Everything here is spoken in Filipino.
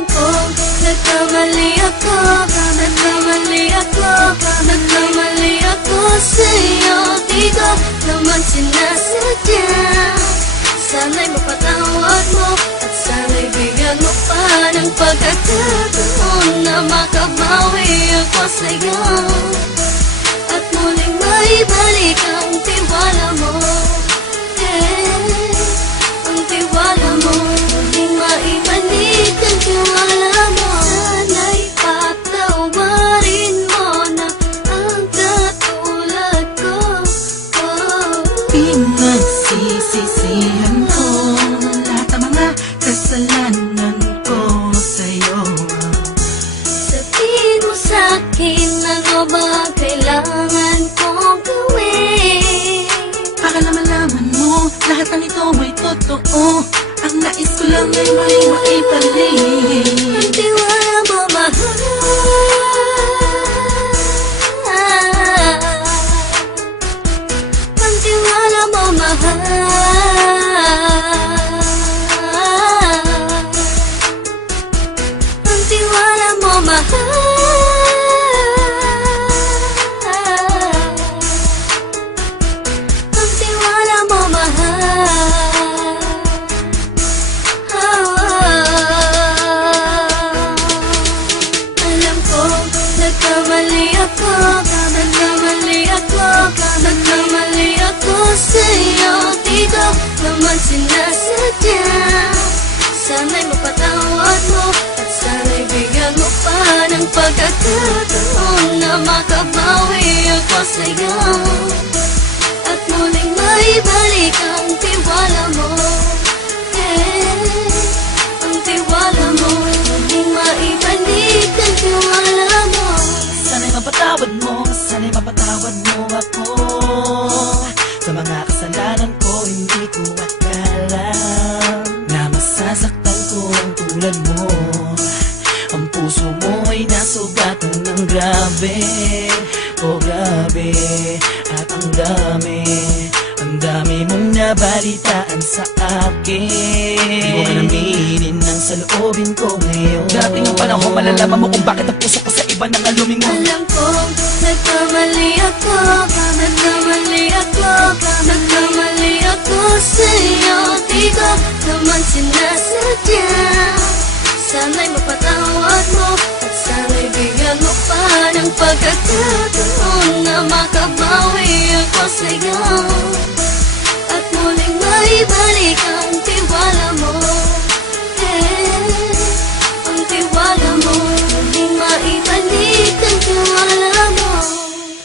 Alam kong nagkamali ako, nagkamali ako, nagkamali ako sa'yo. Di ko naman sinasadya. Sana'y mapatawad mo at sana'y bigyan mo pa ng pagkakataon na makabawi ako sa'yo at muling maibalik ang tiwala mo. Ang tiwala mo, muling maibalik ang tiwala mo. Sana'y patawarin mo na ang katulad ko. Pinagsisisihan ko lahat ng mga kasalanan ko sa'yo. Sabihin mo sa'kin ano ba kailangan kong gawin Para na malaman mo lahat ng ito ay totoo. Ang nais ko lang ay maibalik ang tiwala mo, mahal. Ang tiwala mo, mahal. Ang tiwala mo, mahal. Ang tiwala mo, mahal. Alam ko, nagkamali ako, nagkamali ako, nagkamali ako sa'yo. Di ko naman sinasadya. Sana'y mapatawad mo at sana'y bigyan mo pa ng pagkakataon na makabawi ako sa'yo at muling maibalik ang tiwala mo. Ang tiwala mo, muling maibalik ang tiwala mo. Sana'y mapatawad mo, sana'y mapatawad mo ako sa mga kasalanan ko. Hindi ko akala na masasaktan ko ang tulad mo. Ang puso mo ay nasugatan ng grabe. Oh grabe, at ang dami mong nabalitaan sa akin. Di ko kanaminin ang saloobin ko ngayon. Dating ang panahon, malalaman mo kung bakit ang puso ko sa iba nang alumingon. Alam kong nagkamali ako, nagkamali ako, nagkamali ako sa'yo. Di ko naman sinasadya. Sana'y mapatawad mo at sana'y bigyan mo pa ng pagkakataon na makabawi ako sa'yo